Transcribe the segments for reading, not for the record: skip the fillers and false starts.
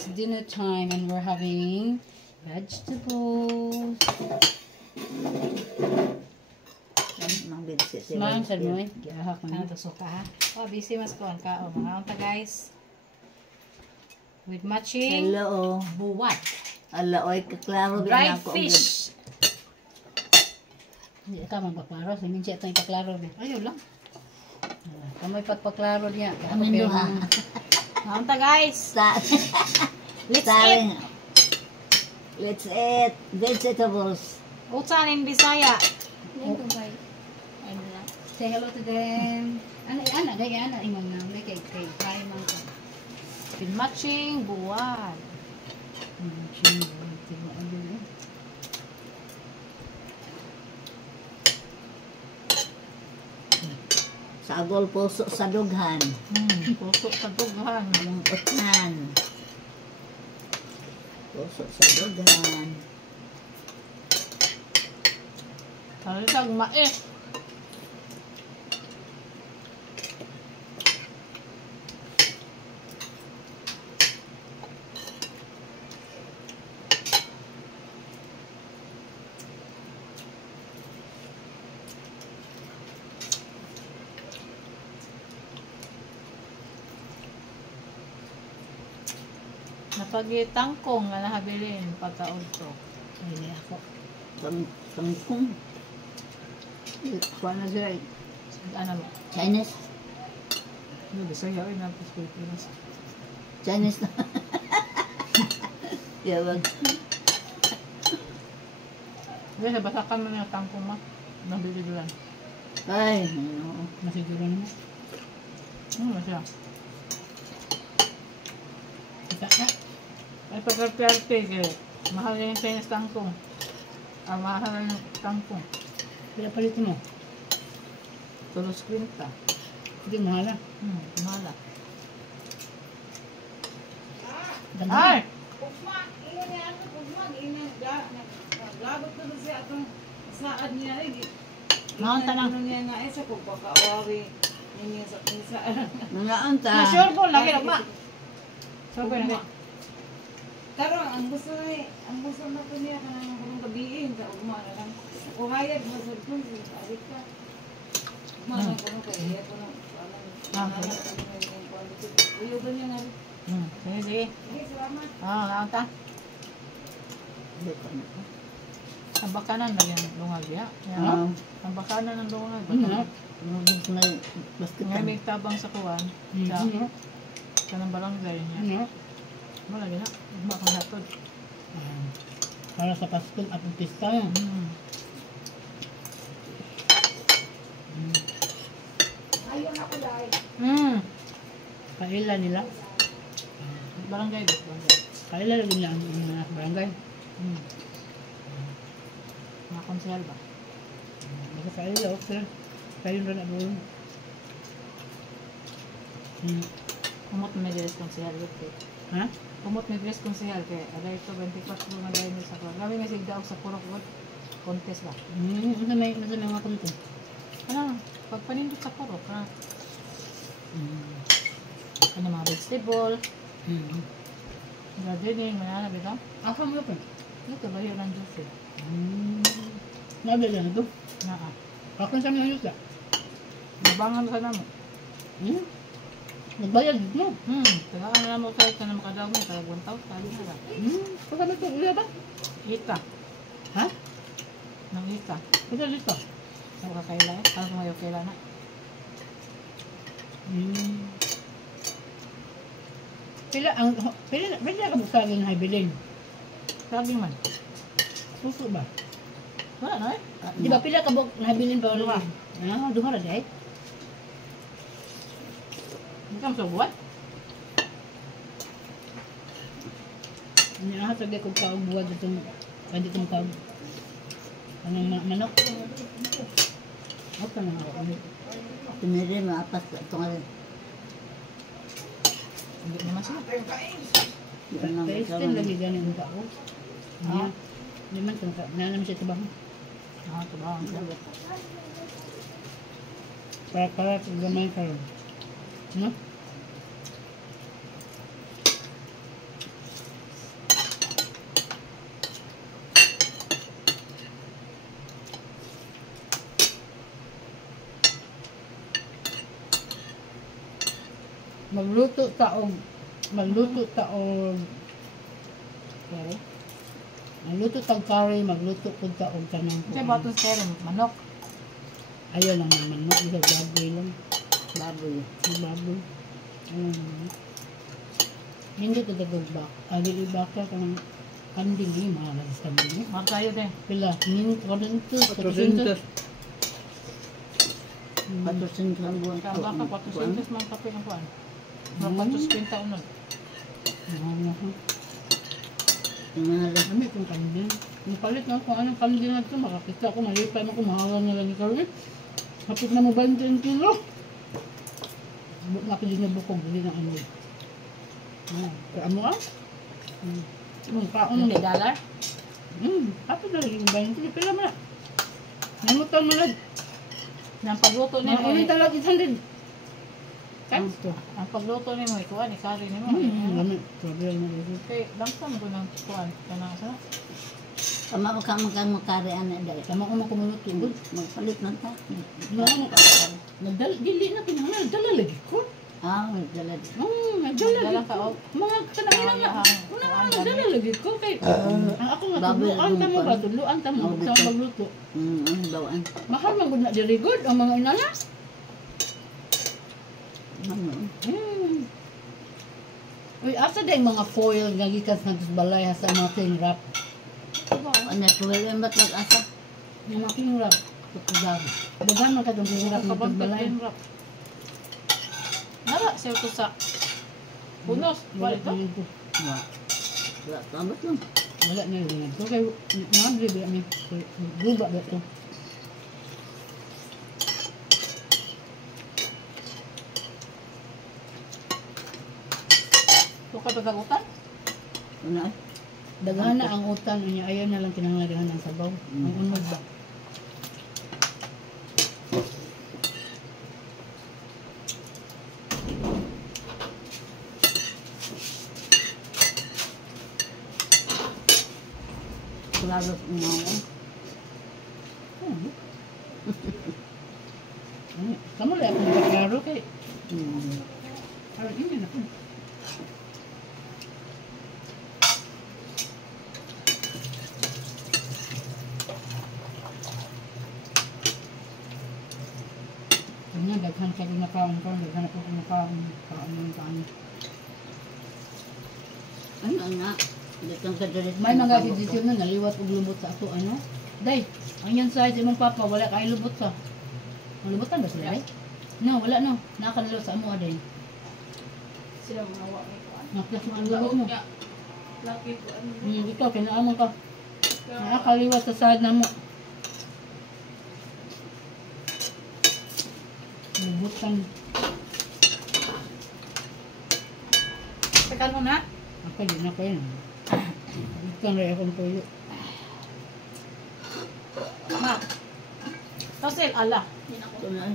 It's dinner time and we're having vegetables. Smahan sa mo eh. Gihahak mo. Ano to suka ha? Oh, busy mas kuhan ka. Oh, mga unta guys. With matching Hello. buwat. Ala, oy, kaklaro Dried ako. fish. Hindi ka magpaklaro. Hindi siya itong ipaklaro. Ayun lang. Kamay pagpaklaro niya. Amin duha. Mga unta guys. Let's eat. Let's eat vegetables. Utsan in Bisaya. Say hello to them. Ana, gaya ana. Imong na. Kay Kai man ko. With matching buwat. Sagol puso sa dughan. Puso sa dughan. Utnan. Puso sa dughan. Talisag mais. Napagitangkong nga nahabilin pagkaod to. Ay, ako. Kangkong. Kuha na sila. Ano mo? Chinese. Ano Bisaya ay napos Pilipinas. Chinese na. Yawag. Kasi basakan mo na yung tangkong mo. Nabili doon. Ay, ano. Masiguro naman. Masya. Kita ka. Ay pagka-perte kaya mahal na yung Chinese tangkong. Mahal na yung tangkong. Pila palit mo. Tulos kwinta. Hindi mahal na. Mahal na. Ganda. Ay! Ugma, ino niya ano, ugma, ino naglabot na siya atong saad niya eh. Mga tanang. Ino niya nga eh sa pagkakaawawi ninyo sa kinsa. Mga anta. Sure po, lagi na ba? Sure po, lagi. Karon ang gusto na ko niya kanang kurang gabiin sa ugma na lang. O hayag masud ko alit ka. Ugma na ko no kay iya ko no. Uyo ba niya nga? Sige, sige. Sige, salamat. Naunta. Ang bakanan na yung lungag ya. Ang bakanan ng lungag. Ngayon may tabang sa kuwan. Sa ng barangay niya. Wala gina. Makang hatod. Para sa Pasko at Pista. Ayun ako dai. Kaila nila. Barangay do. Kaila lagi nila ang mga barangay. Mga konsehal ba? Basta kaila, okay. Kayo rin na doon. Kumot may dilis konsehal. Ha? Kumot may dilis konsehal. Kaya aday ito 24 mga dahil sa kuwan. Kami may sigdaog sa purok. Contest ba? Ano may mga punto? Ano? Pagpanindot sa purok. Ano mga vegetable. Gardening. Manana bitaw. Ako mo pa. Ito ba yun ang juice eh? Nabi lang ito. Naa. Ako sa mga yun. Nabangan ka na mo. Nagbayad mo. Tagaan na mo kahit ka na makadaw mo. Talag 1,000. Sabi na lang. Pagka ito, wala ba? Ita. Ha? Nang ita. Pagka dito. Ang kakaila eh. Parang kumayo kaila na. Pila ka buksagan na ibilin? Sabi man. Suso ba? Wala na eh. Di ba pila ka buk na ibilin ba? Duha. Duha na dahil? Hindi ka masubuan. Ano sa kung kaong buwad itong itong kaong anong manok? Okay na ako. Pinili maapas ito nga rin. Hindi naman sila. Tasting lagi ganin ba ako? Hindi man ito. Naman siya tabang. Ito ba? Para gamay ka rin. No? magluto taog curry. Magluto tag curry, magluto pud taog kanang. Kasi batos kere, manok. Ayaw lang naman no, isa baboy lang. Baboy. Baboy. Hindi ko dagdag bak. Dili baka kanang kanding ni mahal sa kami. Mahal tayo din. Pila, 400, 400. 400. 400 lang buwan. Kaya baka 400 man kape ang kuhan. Mga 450 unod. Mahal na ha. Mahal. Kami kung kanding. Napalit na kung anong kanding na ito. Makakita ko, malipay mo kung mahalan na lang ikaw eh. Hapit na mo 20 kilo. Napili na bukog, hindi na ano. Kaya mo ah? Kaon Hindi mo. dollar? Hapit na yung 20. Pila mo na. Namutan mo lang. Nang pagluto ni mo. Ulit talaga 800. Times to. Ang pagluto ni mo, ikuha ni Kari ni mo. Lamit. Problem na rin. Okay, bangsa mo ko ng kuhan. Kanang sa? Tama mo kang makari ana dai. Tama ko na kumulut tungod. Magpalit man ta. Dili na pinangal. Dala lagi ko. Dala. Nagdala Dala lagi ka ko. og Mga kanangina nga. Una nga nagdala lagi ko. Kay ako nga Baboy, tuluan ta mo lumpan. ba? Tuluan ta mo sa magluto. Ang bawaan. Mahal man gud na diri good ang mga inana. Uy, asa day mga foil nga gikas na balay sa mga king wrap. Ano tuwel ang batlag asa? Yung mga king wrap. Tukudag. Dagan man katong king wrap na kabantag balay. yung rap. Nara, siya ito sa punos. Wala ito? Wala tamat lang. Wala na rin ito. Kaya nabli ba kami. Guba ba ito? Ito ka tagagutan? Ano ay? Daghan na ang utan. Ayaw na lang kinanglagahan ng sabaw. Ang unod ba? Klaro mo. Kamu lang akong nagkaklaro kay. Parang yun yun ako. Kanya, daghan ka rin nakaon ko. Daghan ako kung nakaon. Kaon. Ano nga? Ditong kadalit. May mga desisyon na naliwat og lubot sa ato ano. Day, ang yan sa imong papa wala kay lubot sa. Malubotan ba sila day? No, wala no. Nakakanalo sa amo day. Sila mga wala ko. Naklas mo ang lubot mo. Laki ko ano. Ikaw kinaamon ka. Nakakaliwat sa sahad na mo. Lubutan. Tekan mo na. Ako din ako yun. Ikan rin akong tuyo. Ma. Tosil, ala. Ito na.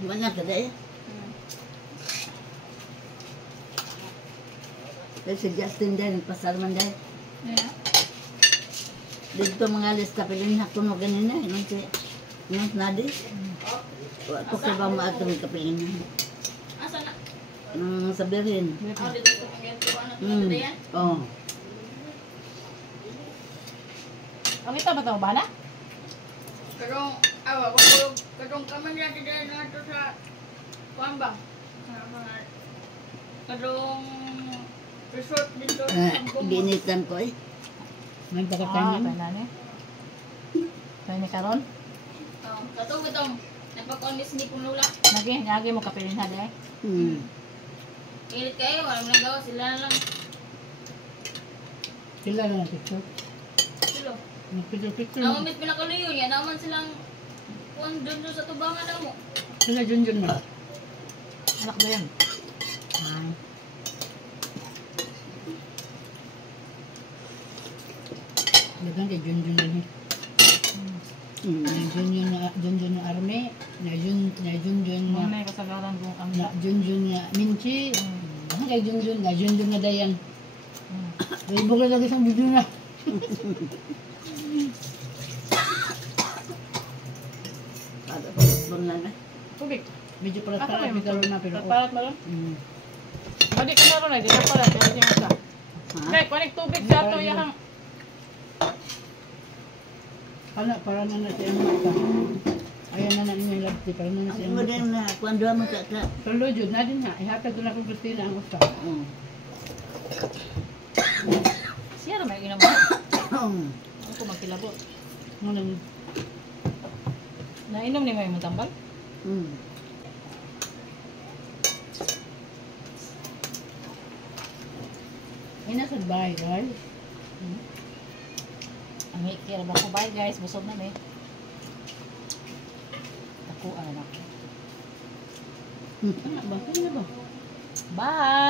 Banyak ka dahil. Si Justin din, pasal man dahil. Dito mga lista pilin ako no ganina. Yung nadi. Ako sa ba maatong kapilin na. Asa na? Sabihin. Dito sa mga ganito. Ano yan? Oo. Ang ito ba ito ba na? Karong, karong kaman yan dito na ito sa kuwan ba? Sa mga karong resort dito sa Binitan ko eh. May Ah, pagkatayin. nani. Tayo ni Karon. Katong itong napag-onis ni Punula. Nagi mo kapilin ha dahil. Ilit kayo, wala mo lang gawa, sila na lang. Sila na picture. Silo. Picture. Naman mit pinakaluyo niya, naman silang kuwan doon sa tubangan na mo. Sila Junjun mo. Anak ba yan? Dagan kay Junjun din eh. Junjun na army. Na Junjun Mga na may kasagaran kung ang Junjun na Minchi. Dagan kay Junjun na Dayan. Ibo ka lagi sa video na. Kada ko doon na na. Tubig. Medyo palat Ako may pala na pero. palat mo lang. Mm. Pwede ka na rin ay, di na pala. Pero di nga ka. Ha? Kaya, kunik tubig sa ito. Yakang. Kana para na natin ang mata. Ayan na ninyo yung labti para na Ang natin mo ang din na kuando mo ka ka. Pero jud na din ha. Ihatag ko na kung gusto na ang usa. Mm. Siya na may ginamot. Mm. Ako magkilabot. Ngunang Nainom ni may matambal? Mm. ay nasa bahay, right? Ang kira ba ko? Bye guys. Busog na may. Ako, ano na ako. Ano ba? Ano ba? Bye!